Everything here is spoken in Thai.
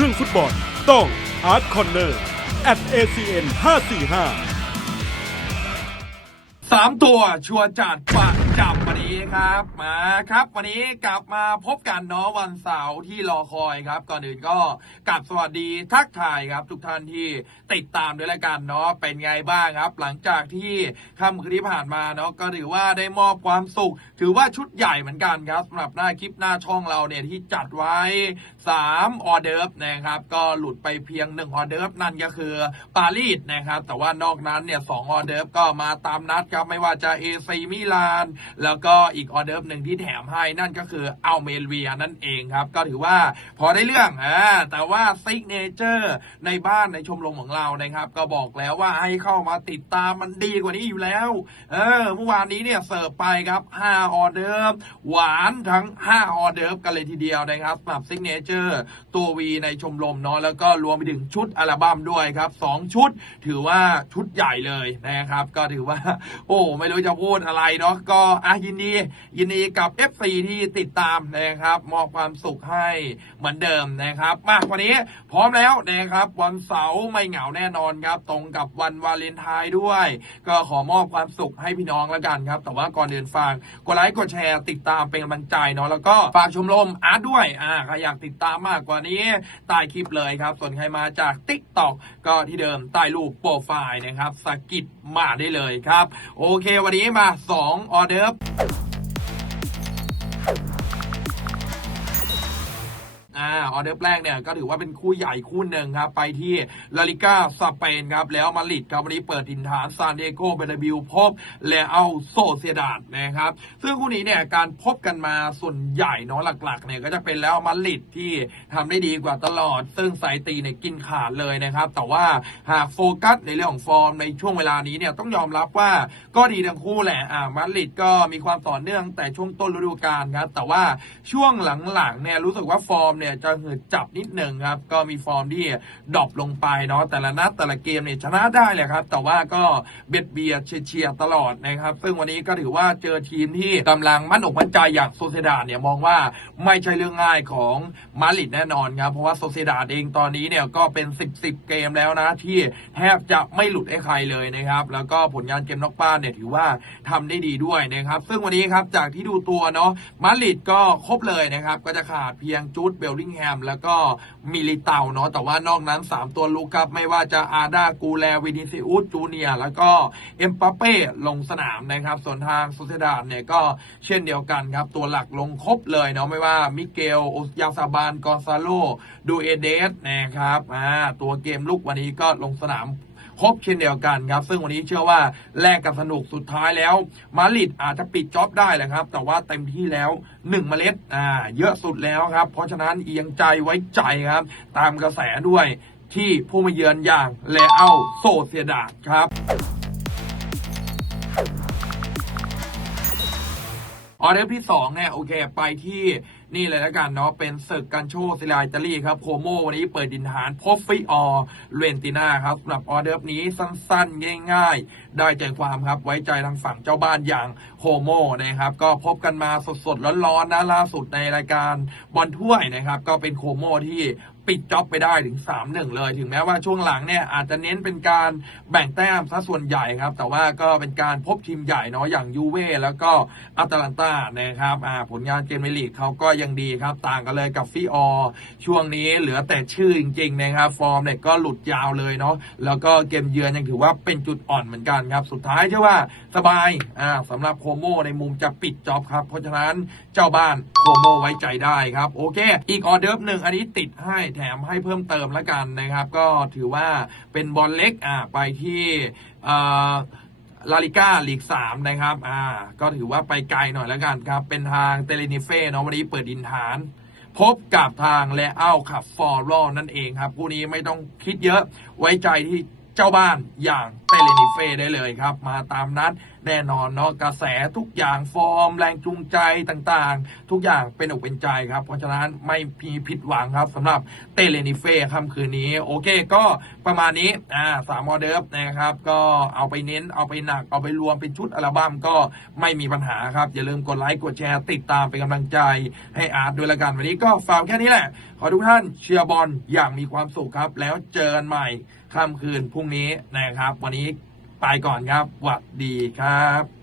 เรื่องฟุตบอล ต้องอาร์ตคอนเนอร์ at ACN 545 สามตัวชัวร์จัดปะ จำวันนี้ครับมาครับ วันนี้กลับมาพบกันเนาะวันเสาร์ที่รอคอยครับ ก่อนอื่นก็กลับสวัสดีทักทายครับ ทุกท่านที่ติดตามด้วยละกันเนาะเป็นไงบ้างครับ หลังจากที่ค่ำคืนที่ผ่านมาเนาะก็ถือว่าได้มอบความสุข ถือว่าชุดใหญ่เหมือนกันครับสำหรับหน้าคลิปหน้าช่องเราเนี่ยที่จัดไว้ 3 ออเดิร์ฟนะครับ ก็หลุดไปเพียง 1 ออเดิร์ฟนั่นก็คือปารีสนะครับแต่ว่านอกนั้นเนี่ยสองออเดิร์ฟก็มาตามนัดครับไม่ว่าจะเอซีมิลานแล้วก็อีกออเดิร์ฟหนึ่งที่แถมให้นั่นก็คือเอัลเมเวียนั่นเองครับ ก็ถือว่าพอได้เรื่องอ่าแต่ว่าซิกเนเจอร์ในบ้านในชมรมของเรานะครับ ก็บอกแล้วว่าให้เข้ามาติดตามมันดีกว่านี้อยู่แล้ว เออเมื่อวานนี้เนี่ยเสิร์ฟไปครับ 5 ออเดิร์ฟหวานทั้ง 5 ออเดิร์ฟกันเลยทีเดียวนะครับสำหรับซิกเนเจอร์ตัววีในชมรมเนาะแล้วก็รวมไปถึงชุดอัลบั้มด้วยครับ 2 ชุดถือว่าชุดใหญ่เลยนะครับ ก็ถือว่า โอ้ไม่รู้จะพูดอะไรเนาะก็อะยินดี ยินดีกับ FC ที่ติดตามนะครับมอบความสุขให้เหมือนเดิมนะครับ มาวันนี้พร้อมแล้วนะครับ วันเสาร์ไม่เหงาแน่นอนครับ ตรงกับวันวาเลนไทน์ด้วย ก็ขอมอบความสุขให้พี่น้องแล้วกันครับ แต่ว่าก่อนเดินฟังกดไลค์กดแชร์ติดตามเป็นกำลังใจเนาะแล้วก็ฝากชมรมอาร์ตด้วยอ่าใครอยากติดตามมากกว่านี้ใต้คลิปเลยครับ ส่วนใครมาจาก t ิ k t o k ก็ที่เดิมใต้รูปโปรไฟล์นะครับสกิดมาได้เลยครับ โอเค วันนี้มา 2 ออเดิร์ฟ อ่าออเดอร์แรกเนี่ยก็ถือว่าเป็นคู่ใหญ่คู่หนึ่งครับไปที่ลาลิก้าสเปนครับแล้วมาริดครับวันนี้เปิดถินฐานซานเอโกเบรนาบิวพบและเอาโซเซียดาดนะครับซึ่งคู่นี้เนี่ยการพบกันมาส่วนใหญ่เนาะหลักๆเนี่ยก็จะเป็นแล้วมาริดที่ทำได้ดีกว่าตลอด ซึ่งสายตีเนี่ยกินขาดเลยนะครับ แต่ว่าหากโฟกัสในเรื่องของฟอร์มในช่วงเวลานี้เนี่ยต้องยอมรับว่าก็ดีทั้งคู่แหละอ่ามาริดก็มีความต่อเนื่องแต่ช่วงต้นฤดูกาลครับแต่ว่าช่วงหลังๆเนี่ยรู้สึกว่าฟอร์มเนี่ยเนี่ยจะหืดจับนิดหนึ่งครับ ก็มีฟอร์มที่ดรอปลงไปเนาะแต่ละนัดแต่ละเกมเนี่ยชนะได้แหละครับ แต่ว่าก็เบียดเบียดเฉียดๆตลอดนะครับ ซึ่งวันนี้ก็ถือว่าเจอทีมที่กำลังมั่นอกมั่นใจอย่างโซเซดาเนี่ยมองว่าไม่ใช่เรื่องง่ายของมาริดแน่นอนครับ เพราะว่าโซเซดาเองตอนนี้เนี่ยก็เป็น 10 10 เกมแล้วนะ ที่แทบจะไม่หลุดให้ใครเลยนะครับ แล้วก็ผลงานเกมนอกบ้านเนี่ยถือว่าทำได้ดีด้วยนะครับ ซึ่งวันนี้ครับจากที่ดูตัวเนาะมาริดก็ครบเลยนะครับ ก็จะขาดเพียงจูดเบลลิงแฮมแล้วก็มิลิเตาเนาะแต่ว่านอกนั้น 3 ตัวลูกครับไม่ว่าจะอาดากูแลวินิซิอุสจูเนียแล้วก็เอ็มปาเป้ลงสนามนะครับ ส่วนทางโซเซดาดเนี่ยก็เช่นเดียวกันครับ ตัวหลักลงครบเลยเนาะไม่ว่ามิเกลโอยาซาบานกอนซาโลดูเอเดสนะครับอ่าตัวเกมลุกวันนี้ก็ลงสนาม ครบเช่นเดียวกันครับ ซึ่งวันนี้เชื่อว่าแลกกันสนุกสุดท้ายแล้ว มาริดอาจจะปิดจ็อบได้แหละครับ แต่ว่าเต็มที่แล้ว1เมล็ดอ่าเยอะสุดแล้วครับ เพราะฉะนั้นเอียงใจไว้ใจครับ ตามกระแสด้วยที่ผู้มาเยือนอย่างเลเอาโซเซียดาครับออเดอร์ที่สองเนี่ยโอเค ไปที่ นี่เลยแล้วกันเนาะเป็นศึกกันโชซิลาอิตาลีครับโคโมวันนี้เปิดดินฐานพบฟิออเรนติน่าครับสำหรับออเดอร์นี้สั้นๆ ง่ายๆ ได้ใจความครับ ไว้ใจทางฝั่งเจ้าบ้านอย่างโคโมนะครับ ก็พบกันมาสดๆร้อนๆนะล่าสุดในรายการบอลถ้วยนะครับ ก็เป็นโคโมที่ปิดจ็อบไปได้ถึง 3-1 เลย ถึงแม้ว่าช่วงหลังเนี่ยอาจจะเน้นเป็นการแบ่งแต้มซะส่วนใหญ่ครับ แต่ว่าก็เป็นการพบทีมใหญ่เนาะอย่างยูเว่แล้วก็อัตแลนตานะครับผลงานเกมในลีกเขาก็ยังดีครับ ต่างกันเลยกับฟิออช่วงนี้เหลือแต่ชื่อจริง ๆ นะครับ ฟอร์มเนี่ยก็หลุดยาวเลยเนาะแล้วก็เกมเยือนยังถือว่าเป็นจุดอ่อนเหมือนกันครับ สุดท้ายเชื่อว่าสบายอ่าสำหรับโคโมในมุมจะปิดจ็อบครับ เพราะฉะนั้นเจ้าบ้านโคโมไว้ใจได้ครับ โอเค อีกออเดิร์ฟหนึ่งอันนี้ติดให้แถมให้เพิ่มเติมล้วกันนะครับ ก็ถือว่าเป็นบอลเล็กอ่าไปที่อ่าลาลิก้าลีก3นะครับ อ่า ก็ถือว่าไปไกลหน่อยแล้วกันครับ เป็นทางเตเลนิเฟ่เนาะวันนี้เปิดดินฐาน พบกับทางและอ้าขับฟอร์รอนั่นเองครับ คู่นี้ไม่ต้องคิดเยอะไว้ใจที่ เจ้าบ้านอย่างเตเลนิเฟ่ได้เลยครับ มาตามนัดแน่นอนเนาะกระแสทุกอย่างฟอร์ม แรงจูงใจต่างๆ ทุกอย่างเป็นอกเป็นใจครับ เพราะฉะนั้นไม่มีผิดหวังครับสำหรับเตเลนิเฟ่ค่ำคืนนี้ โอเคก็ประมาณนี้อ่าสามออเดิร์ฟนะครับ ก็เอาไปเน้นเอาไปหนัก เอาไปรวมเป็นชุดอัลบั้มก็ไม่มีปัญหาครับ อย่าลืมกดไลค์กดแชร์ติดตามเป็นกำลังใจให้อาร์ตด้วยละกันวันนี้ก็ฝากแค่นี้แหละ ขอทุกท่านเชียร์บอลอย่างมีความสุขครับ แล้วเจอกันใหม่ค่ำคืนพรุ่งนี้นะครับ วันนี้ไปก่อนครับหวัดดีครับ